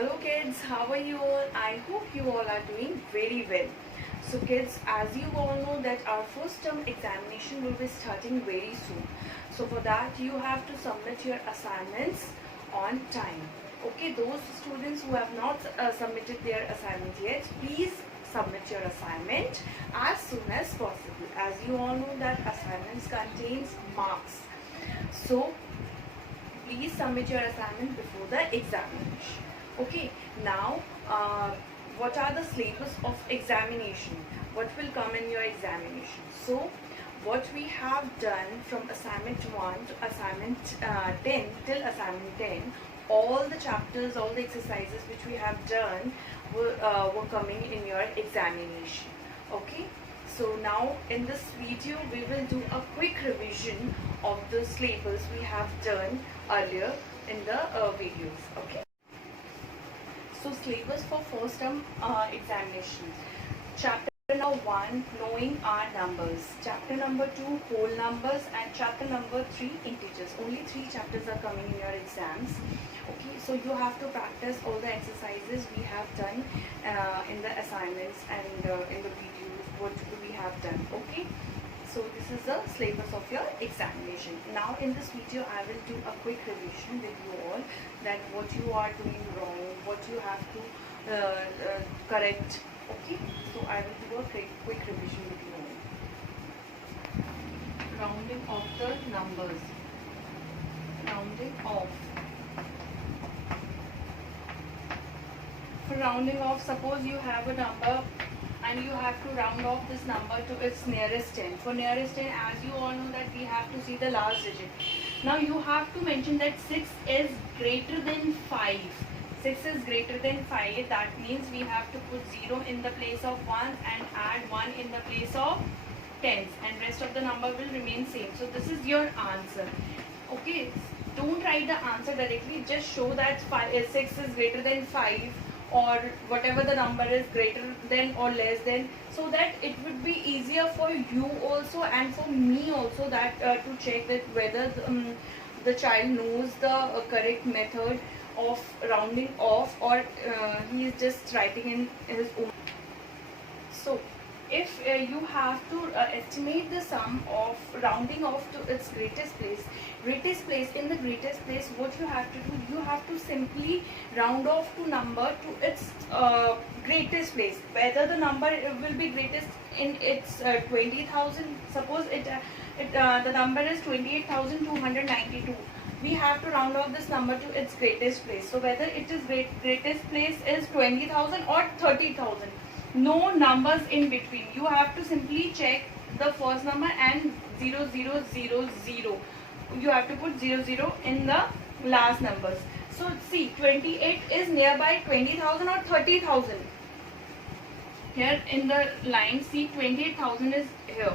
Hello kids, how are you all? I hope you all are doing very well. So kids, as you all know that our first term examination will be starting very soon. So for that you have to submit your assignments on time. Okay, those students who have not submitted their assignment yet, please submit your assignment as soon as possible. As you all know that assignments contains marks. So please submit your assignment before the examination. Okay, now what are the syllabus of examination? What will come in your examination? So what we have done from assignment 1 to assignment 10 till assignment 10, all the chapters, all the exercises which we have done were coming in your examination. Okay, so now in this video we will do a quick revision of the syllabus we have done earlier in the videos. Okay, so syllabus for first term examination. Chapter number 1, knowing our numbers. Chapter number 2, whole numbers, and chapter number 3, integers. Only 3 chapters are coming in your exams. Okay, so you have to practice all the exercises we have done in the assignments and in the videos what we have done. Okay, so this is the syllabus of your examination. Now in this video I will do a quick revision with you all, that what you are doing wrong, what you have to correct. Okay, so I will do a quick revision with you all. Rounding of the numbers. Rounding off. For rounding off, suppose you have a number and you have to round off this number to its nearest 10. For nearest 10, as you all know that we have to see the last digit. Now you have to mention that 6 is greater than 5. 6 is greater than 5, that means we have to put 0 in the place of 1 and add 1 in the place of tens, and rest of the number will remain same. So this is your answer. Okay, don't write the answer directly, just show that 6 is greater than 5 or whatever the number is, greater than or less than, so that it would be easier for you also and for me also that to check that whether the child knows the correct method of rounding off or he is just writing in his own. So if you have to estimate the sum of rounding off to its greatest place, in the greatest place, what you have to do, you have to simply round off to number to its greatest place. Whether the number will be greatest in its 20,000, suppose the number is 28,292. We have to round off this number to its greatest place. So whether it is greatest place is 20,000 or 30,000. No numbers in between. You have to simply check the first number and 0000. You have to put 00 in the last numbers. So see, 28 is nearby 20,000 or 30,000. Here in the line, see, 28,000 is here.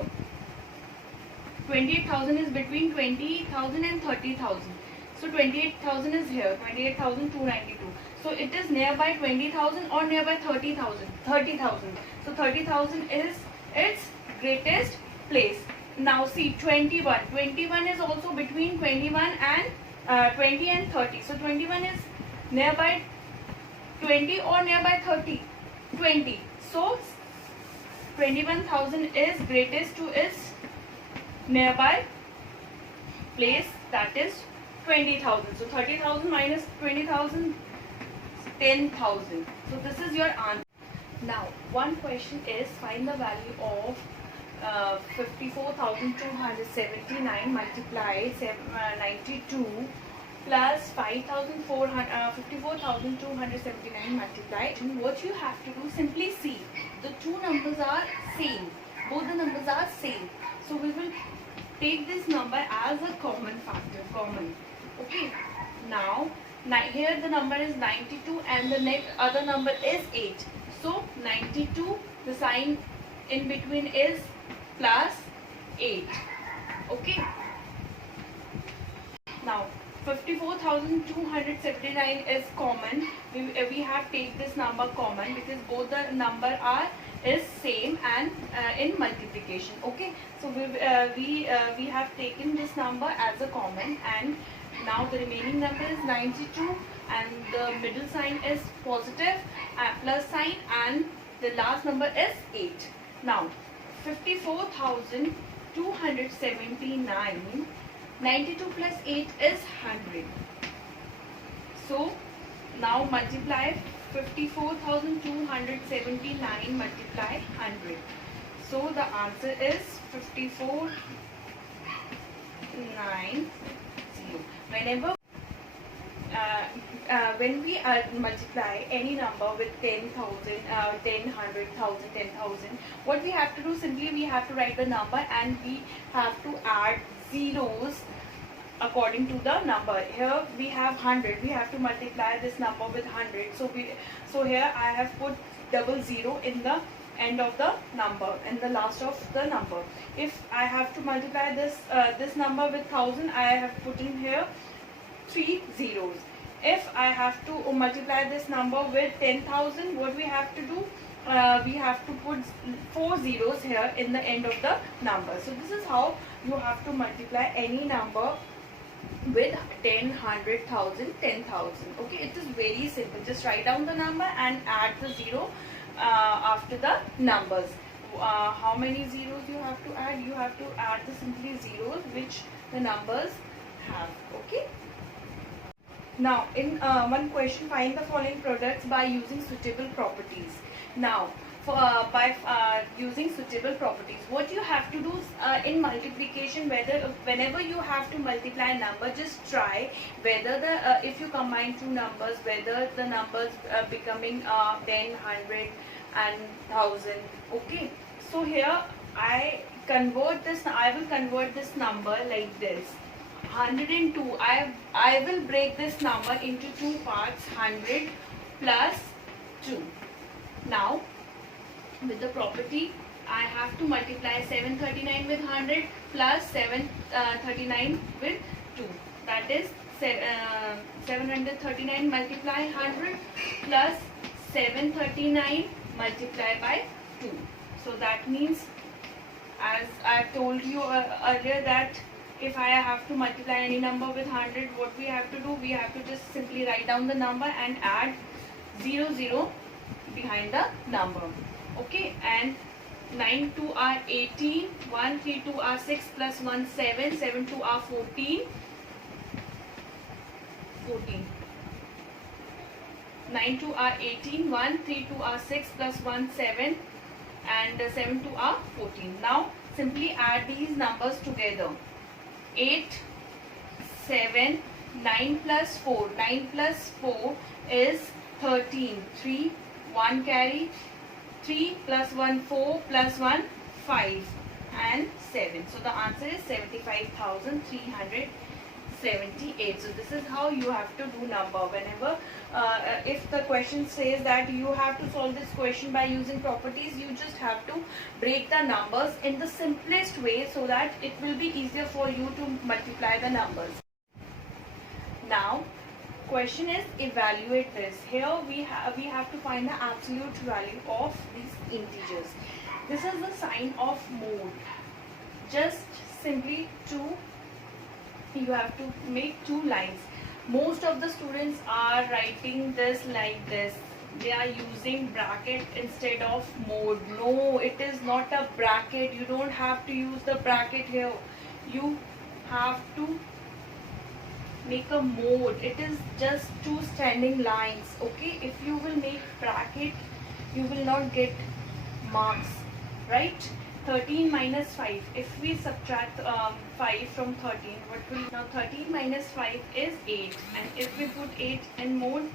28,000 is between 20,000 and 30,000. So 28,000 is here, 28,292. So it is nearby 20,000 or nearby 30,000. 30,000. So 30,000 is its greatest place. Now see, 21. 21 is also between 21 and 20 and 30. So 21 is nearby 20 or nearby 30. 20. So 21,000 is greatest to its nearby place, that is 20,000. So 30,000 minus 20,000, 10,000. So this is your answer. Now one question is, find the value of 54,279 multiplied 92 plus 54,279 multiplied. And what you have to do, simply see the two numbers are same. Both the numbers are same. So we will take this number as a common factor, common. Okay. Now here the number is 92 and the next other number is 8. So 92, the sign in between is plus 8. Okay. Now 54,279 is common. We have take this number common because both the number are is same and in multiplication. Okay, so we have taken this number as a common, and now the remaining number is 92, and the middle sign is positive plus sign, and the last number is 8. Now 54,279, 92 plus 8 is 100. So now multiply 54,279 multiply 100. So the answer is 54,990. Whenever when we multiply any number with 10,000, 10, 100,000, 10,000, what we have to do, simply we have to write the number and we have to add zeros according to the number. Here we have 100, we have to multiply this number with 100. So here I have put double zero in the end of the number and the last of the number. If I have to multiply this this number with 1000, I have put in here 3 zeros. If I have to multiply this number with 10,000, what we have to do, we have to put 4 zeros here in the end of the number. So this is how you have to multiply any number with 10, 100,000, 10,000. Okay, it is very simple. Just write down the number and add the zero after the numbers. How many zeros you have to add? You have to add the simply zeros which the numbers have. Okay. Now in one question, find the following products by using suitable properties. Now by using suitable properties, what you have to do in multiplication, whenever you have to multiply a number, just try whether the if you combine two numbers, whether the numbers becoming 10, 100 and 1000. Okay, so here I will convert this number like this. 102, I will break this number into two parts, 100 plus 2. Now with the property, I have to multiply 739 with 100 plus 739 with 2. That is 739 multiply 100 plus 739 multiplied by 2. So that means, as I told you earlier, that if I have to multiply any number with 100, what we have to do, we have to just simply write down the number and add 00 behind the number. Okay, and 9 2 are 18, 1 3 2 are 6 plus 1 7, 7 2 are 14, 9 2 are 18, 1 3 2 are 6 plus 1 7, and 7 2 are 14. Now simply add these numbers together. 8, 7, 9 plus 4. 9 plus 4 is 13. 3, 1 carry. 3 plus 1, 4 plus 1, 5 and 7. So the answer is 75,378. So this is how you have to do number. Whenever if the question says that you have to solve this question by using properties, you just have to break the numbers in the simplest way so that it will be easier for you to multiply the numbers. Now question is evaluate this. Here we have to find the absolute value of these integers. This is the sign of mode. Just simply you have to make two lines. Most of the students are writing this like this. They are using bracket instead of mode. No, it is not a bracket. You don't have to use the bracket here. You have to make a mode. It is just two standing lines. Okay, if you will make bracket, you will not get marks, right? 13 minus 5. If we subtract 5 from 13, what will now 13 minus 5 is 8, and if we put 8 in mode,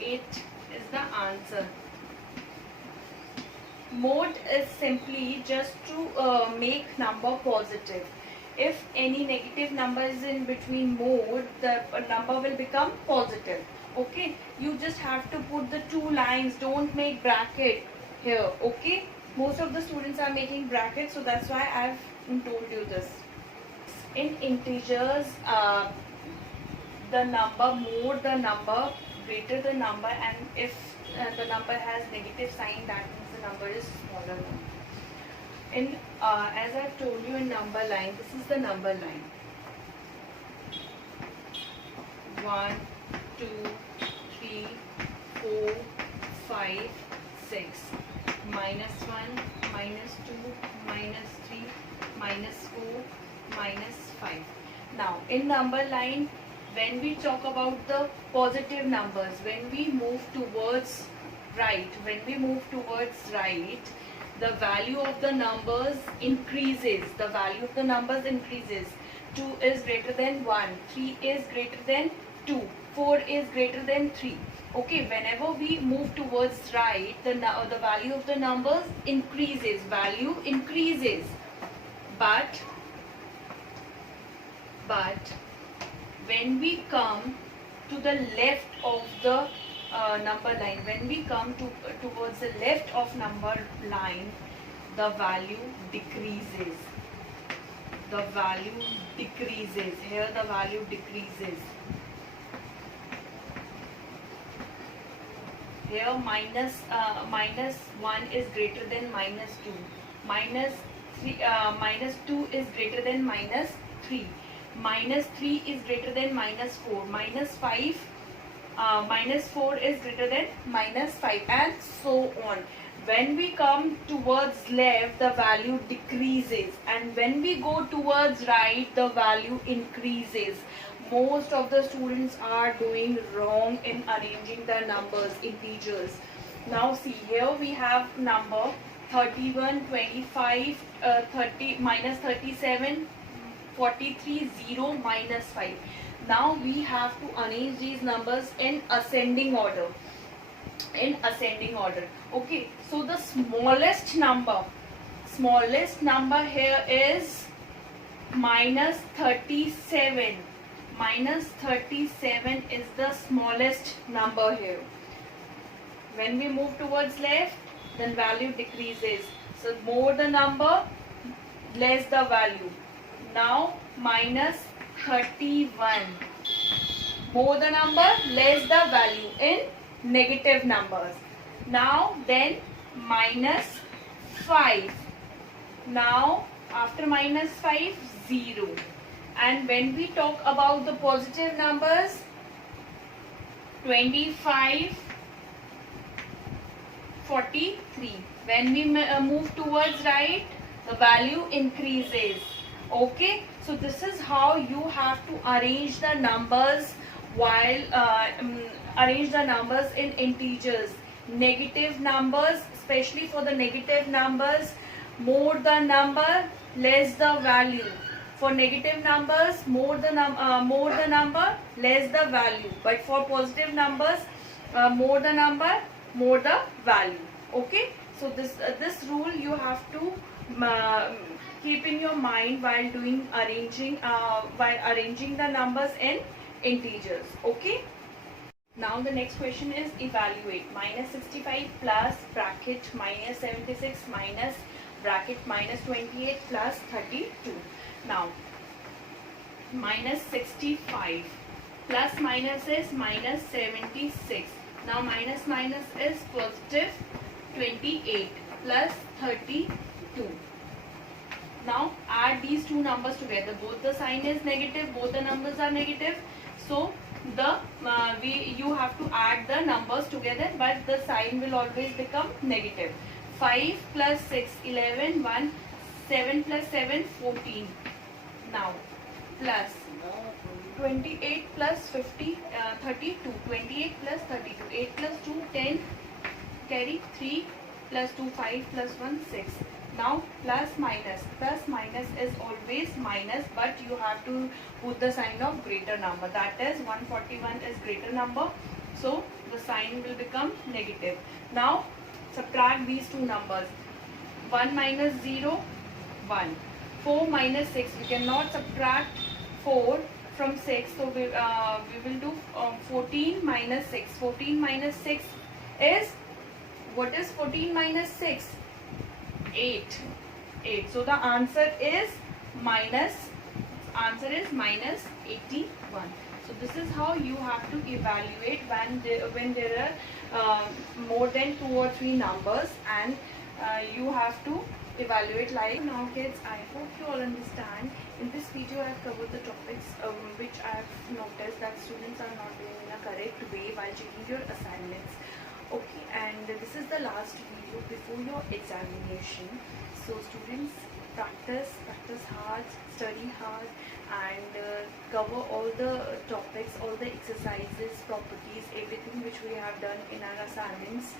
8 is the answer. Mode is simply just to make number positive. If any negative number is in between mode, the number will become positive. Okay, you just have to put the two lines. Don't make bracket here. Okay, most of the students are making brackets, so that's why I've told you this. In integers, the number greater the number, and if the number has negative sign, that means the number is smaller number. In as I've told you in number line, this is the number line. 1, 2, 3, 4, 5, 6. -1, -2, -3, -4, -5. Now in number line, when we talk about the positive numbers, when we move towards right, the value of the numbers increases. 2 is greater than 1, 3 is greater than 2, 4 is greater than 3. Okay, whenever we move towards right, the value of the numbers increases. But when we come to the left of the number line, towards the left of number line, the value decreases. Here the value decreases. Here -1 is greater than -2, -2 is greater than -3, -3 is greater than -4, -4 is greater than -5, and so on. When we come towards left, the value decreases, and when we go towards right, the value increases. Most of the students are doing wrong in arranging the numbers, integers. Now see, here we have number 31, 25, 30, -37, 43, 0, -5. Now we have to arrange these numbers in ascending order. Okay, so the smallest number here is -37. -37 is the smallest number here. When we move towards left, then value decreases. So more the number, less the value. Now -31. More the number, less the value in negative numbers. Now then -5. Now after -5, 0. And when we talk about the positive numbers, 25, 43. When we move towards right, the value increases. Okay, so this is how you have to arrange the numbers while arrange the numbers in integers. Negative numbers, especially for the negative numbers, more the number, less the value. For negative numbers, more the number, less the value. But for positive numbers, more the number, more the value. Okay, so this rule you have to keep in your mind while arranging the numbers in integers. Okay. Now the next question is evaluate. -65 plus bracket -76 minus bracket -28 plus 32. Now -65 plus minus is -76. Now minus is positive 28 plus 32. Now add these two numbers together. Both the sign is negative, both the numbers are negative. So you have to add the numbers together, but the sign will always become negative. 5 plus 6, 11, 1, 7 plus 7, 14. Now plus 28 plus 32. 28 plus 32. 8 plus 2, 10. Carry 3 plus 2, 5 plus 1, 6. Now plus minus is always minus, but you have to put the sign of greater number. That is 141 is greater number, so the sign will become negative. Now subtract these two numbers. 1 minus 0, 1. 4 minus 6. We cannot subtract 4 from 6, so we will do 14 minus 6. 14 minus 6 is, what is 14 minus 6? 8. So the answer is minus 81. So this is how you have to evaluate when there are more than 2 or 3 numbers, and you have to evaluate like. Now kids, I hope you all understand. In this video I have covered the topics which I have noticed that students are not doing in a correct way while checking your assignments. Okay, and this is the last video before your examination. So students, practice hard, study hard, and cover all the topics, all the exercises, properties, everything which we have done in our assignments.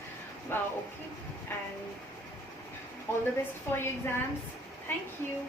Okay, and all the best for your exams. Thank you.